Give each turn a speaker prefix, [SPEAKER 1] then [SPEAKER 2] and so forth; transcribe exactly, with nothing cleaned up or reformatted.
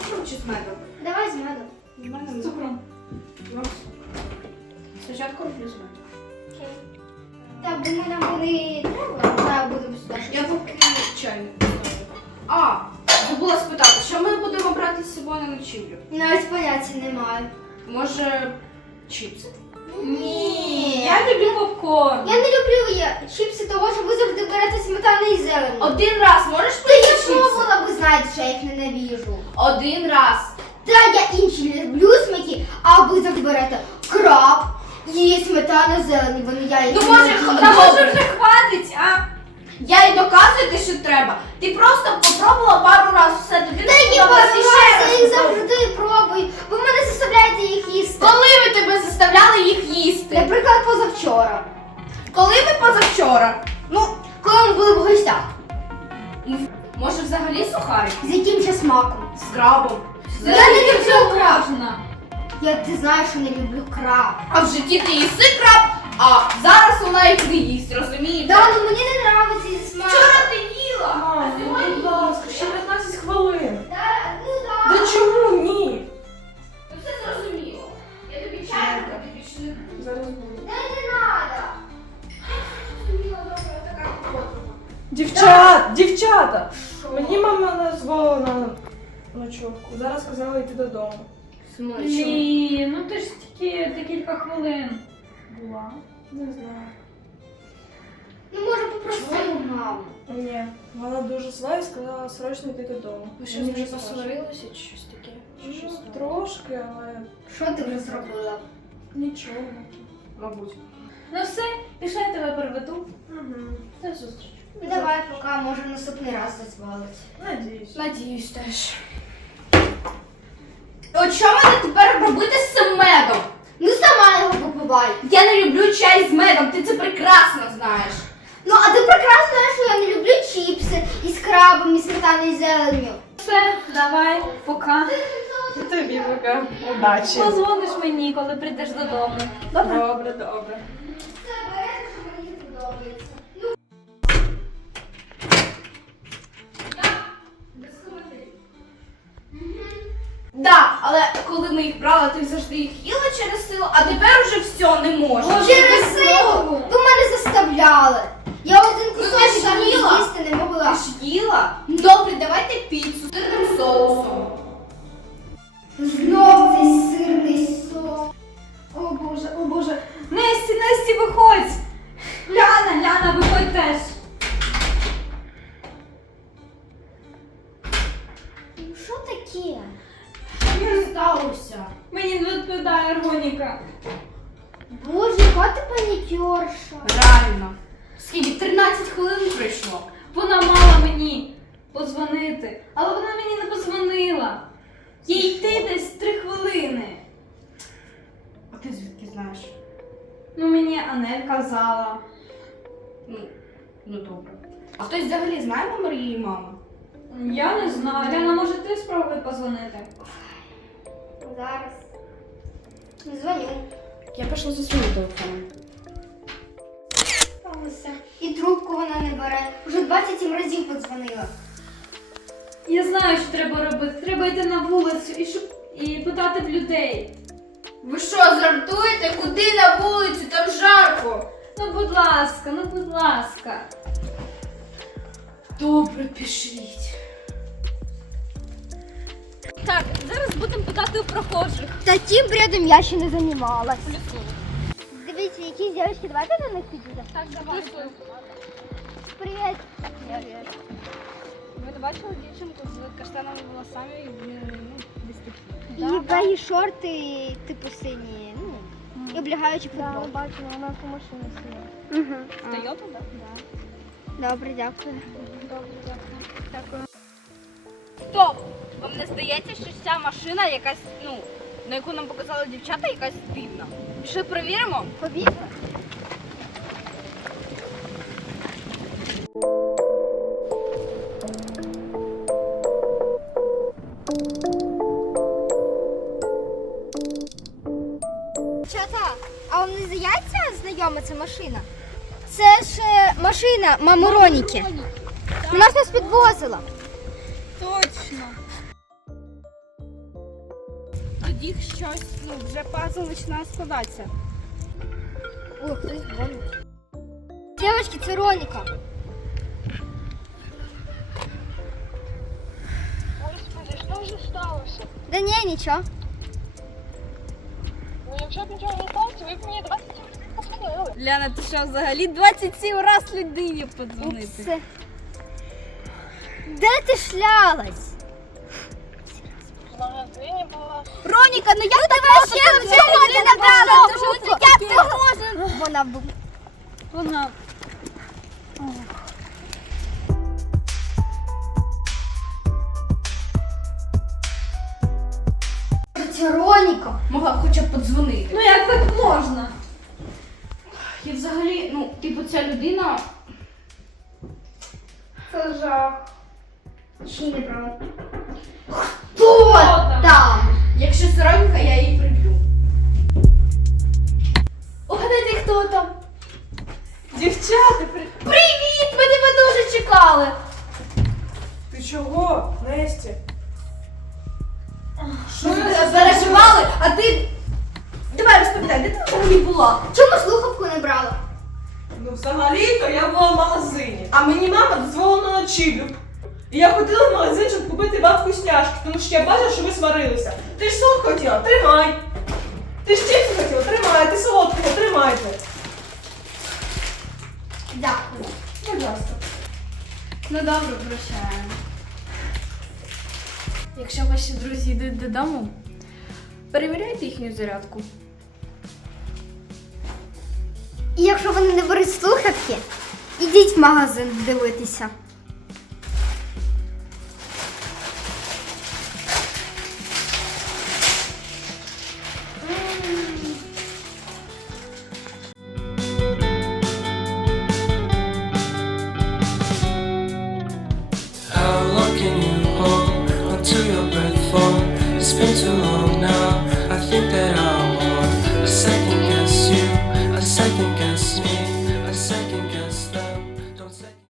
[SPEAKER 1] цукром чи з медом?
[SPEAKER 2] Давай з медом.
[SPEAKER 1] З медом.
[SPEAKER 3] З цукром.
[SPEAKER 1] Ну, спочатку роблю з медом.
[SPEAKER 2] Окей. Так, думаю, нам буде треба. Зараз будемо сюди.
[SPEAKER 1] Я поки чайник поставлю. А, забула спитати, що ми будемо брати з собою на ночівлю?
[SPEAKER 2] Навіть поняття немає.
[SPEAKER 1] Може, чіпси?
[SPEAKER 2] Ні.
[SPEAKER 3] Я люблю попкорн.
[SPEAKER 2] Я не люблю я чіпси того, що ви завжди берете сметану і зелень.
[SPEAKER 1] Один раз можеш
[SPEAKER 2] Та я
[SPEAKER 1] прийти чіпси?
[SPEAKER 2] пробувала, ви знаєте, що я їх ненавіжу.
[SPEAKER 1] Один раз.
[SPEAKER 2] Та я інші люблю смаки, а ви завжди берете краб і сметану зелень. Вони я їх
[SPEAKER 1] Ну, може,
[SPEAKER 2] ненавіжу.
[SPEAKER 3] Та може
[SPEAKER 1] Добре.
[SPEAKER 3] вже хватить, а?
[SPEAKER 1] Я й доказую те, що треба. Ти просто попробувала пару разів все, тобі
[SPEAKER 2] Та
[SPEAKER 1] не
[SPEAKER 2] ні,
[SPEAKER 1] сподобалось,
[SPEAKER 2] пару
[SPEAKER 1] і ще
[SPEAKER 2] раз
[SPEAKER 1] раз
[SPEAKER 2] я їх
[SPEAKER 1] попробуй.
[SPEAKER 2] завжди пробую. Ви мене заставляєте їх їсти.
[SPEAKER 1] Коли ми тебе заставляли їх їсти?
[SPEAKER 2] Наприклад, позавчора.
[SPEAKER 1] Коли ми позавчора? Ну,
[SPEAKER 2] Коли ми були в гостях.
[SPEAKER 1] може взагалі сухарик?
[SPEAKER 2] З яким ще смаком?
[SPEAKER 1] З крабом?
[SPEAKER 2] Я не люблю краб.
[SPEAKER 3] Можна.
[SPEAKER 2] Я ти знаєш, що не люблю краб.
[SPEAKER 1] А в житті ти їси краб, а зараз вона їх не їсть, розумієте?
[SPEAKER 2] Да, ну мені не подобається цей смак.
[SPEAKER 1] Вчора ти їла, а
[SPEAKER 3] Мам,
[SPEAKER 1] сьогодні
[SPEAKER 3] будь ласка, ще п'ятнадцять хвилин.
[SPEAKER 2] Да, ну да.
[SPEAKER 3] Да чому ні?
[SPEAKER 1] Ну все зрозуміло. Я тобі чаю, а ти більше не буду.
[SPEAKER 3] Зараз буду.
[SPEAKER 2] Да не надо.
[SPEAKER 1] Зрозуміло, добре, така подруга.
[SPEAKER 3] Дівчат, дівчата! Мені мама назвала на ночовку. Зараз сказала йти додому.
[SPEAKER 4] Ні, ну ти ж тільки декілька хвилин була.
[SPEAKER 3] Не знаю.
[SPEAKER 2] Ну може попроси у маму.
[SPEAKER 3] Ні, вона дуже зла і сказала срочно йти додому.
[SPEAKER 1] Ви що,
[SPEAKER 3] Мені
[SPEAKER 1] вже
[SPEAKER 3] вже страшно.
[SPEAKER 1] посварилися чи щось таке? Чи щось
[SPEAKER 3] Ну,
[SPEAKER 1] таке?
[SPEAKER 3] трошки, але
[SPEAKER 2] Що ти вже зробила?
[SPEAKER 3] нічого.
[SPEAKER 1] Мабуть.
[SPEAKER 4] Ну все, пішла я тебе приведу.
[SPEAKER 3] Угу.
[SPEAKER 4] До зустрічі.
[SPEAKER 2] Ну давай, поки може наступний раз дозволить.
[SPEAKER 3] Надіюсь.
[SPEAKER 1] Надіюсь теж. От що мене тепер робити з цим медом?
[SPEAKER 2] Ну сама його попивай.
[SPEAKER 1] Я не люблю чай з медом, ти це прекрасно знаєш.
[SPEAKER 2] Ну а ти прекрасно знаєш, що я не люблю чіпси із крабом, і сметаною і зеленню.
[SPEAKER 4] Все, давай, пока.
[SPEAKER 3] Тобі пока. Удачі.
[SPEAKER 4] Позвониш мені, коли прийдеш додому. Добре?
[SPEAKER 3] Добре, добре.
[SPEAKER 2] Це береш, що мені подобається.
[SPEAKER 1] Да, але коли ми їх брали, ти завжди їх їла через силу, а тепер уже все не можна.
[SPEAKER 2] Через силу ви мене заставляли. Я один
[SPEAKER 1] Ну,
[SPEAKER 2] кусочок
[SPEAKER 1] ти ж
[SPEAKER 2] там
[SPEAKER 1] їла.
[SPEAKER 2] їсти не
[SPEAKER 1] Ти
[SPEAKER 2] могла.
[SPEAKER 1] ж їла? Добре, давайте піцу з сирним соусом.
[SPEAKER 2] Знов цей сирний сок.
[SPEAKER 4] О Боже, о Боже. Несті, Несті, виходь! Ляна, Ляна, виходь теж.
[SPEAKER 2] Ну що таке?
[SPEAKER 1] Що сталося?
[SPEAKER 4] Мені не відповідає Роніка.
[SPEAKER 2] Боже, яка ти панікерша.
[SPEAKER 1] Реально. Скільки? тринадцять хвилин пройшло.
[SPEAKER 4] Вона мала мені подзвонити, але вона мені не подзвонила. Їй йти десь три хвилини.
[SPEAKER 1] А ти звідки знаєш?
[SPEAKER 4] Ну мені Анель казала.
[SPEAKER 1] Ну, ну добре. А хтось взагалі знає номер її мами?
[SPEAKER 4] Я не знаю. Ляна, може ти спробуй подзвонити?
[SPEAKER 2] Зараз. Дзвоню.
[SPEAKER 1] Я пішла за своїм телефоном.
[SPEAKER 2] Сталося. І трубку вона не бере. Уже двадцять сім разів подзвонила.
[SPEAKER 4] Я знаю, що треба робити. Треба йти на вулицю і щоб і питати в людей.
[SPEAKER 1] Ви що, жартуєте? Куди на вулицю? Там жарко.
[SPEAKER 4] Ну, будь ласка, ну будь ласка.
[SPEAKER 1] Добре, пішліть.
[SPEAKER 4] Так, зараз будемо питати у прохожих.
[SPEAKER 2] Та тим бредом я ще не займалась. Дивіться, якісь дівчатки, давайте до них підійдемо.
[SPEAKER 4] Так, давай.
[SPEAKER 2] Привіт.
[SPEAKER 4] Ви не бачили дівчинку з каштановими волосами і ну, десь такі?
[SPEAKER 2] І бегі шорти, типу сині, ну, і облягаючи футбол.
[SPEAKER 4] бачила, вона в машині сіла.
[SPEAKER 2] Угу.
[SPEAKER 4] Тойота, так?
[SPEAKER 2] Добре, дякую.
[SPEAKER 4] Добре, дякую.
[SPEAKER 2] Дякую.
[SPEAKER 1] Стоп! Вам не здається, що ця машина якась, ну, на яку нам показали дівчата, якась дивна? Пішли перевіримо?
[SPEAKER 2] Побігли? Чата, а вам не здається знайома ця машина? Це ж е, машина мами Роніки. Вона ж нас підвозила.
[SPEAKER 4] Точно.
[SPEAKER 1] їх щось, ну, вже пазл починає складатися.
[SPEAKER 2] О, хтось дзвонить. Дівчатки, це Роніка.
[SPEAKER 5] Господи, що вже сталося?
[SPEAKER 2] Да ні, нічого.
[SPEAKER 5] Ну, якщо б нічого не сталося, ви б мені двадцять разів позвонили.
[SPEAKER 1] Ляна, ти що, взагалі двадцять сім раз людині подзвонити?
[SPEAKER 2] Упс. Де ти шлялась?
[SPEAKER 5] В магазині була.
[SPEAKER 1] Роніка, ну як
[SPEAKER 2] Тебе ще нічого не набрала, тому що як ти можеш? Вона б...
[SPEAKER 1] вона?
[SPEAKER 2] Це Роніка.
[SPEAKER 1] Могла хоча б подзвонити.
[SPEAKER 4] Ну як так можна?
[SPEAKER 1] І взагалі, ну, типу, ця людина.
[SPEAKER 2] Це жах. Ще не правда. Хто
[SPEAKER 4] там?
[SPEAKER 2] там?
[SPEAKER 1] Якщо це Роніка, я її приб'ю. Угадайте, хто там?
[SPEAKER 3] Дівчата, при...
[SPEAKER 1] Привіт! Ми тебе дуже чекали!
[SPEAKER 3] ти чого, Несті?
[SPEAKER 1] Що ви переживали, а ти. Давай розповідай, де ти взагалі була?
[SPEAKER 2] Чому слухавку не брала?
[SPEAKER 3] Ну, взагалі-то я була в магазині, а мені мама дозволила на ночівлю. І я ходила в магазин, щоб купити вам вкусняшки, тому що я бачила, що ви сварилися. Ти ж солодко хотіла, тримай. Ти ж чіпси хотіла, тримай, ти солодкого, тримайте.
[SPEAKER 2] Дякую.
[SPEAKER 3] Будь ласка.
[SPEAKER 1] Ну добре, прощаємо. Якщо ваші друзі йдуть додому, перевіряйте їхню зарядку.
[SPEAKER 2] І якщо вони не беруть слухавки, ідіть в магазин дивитися.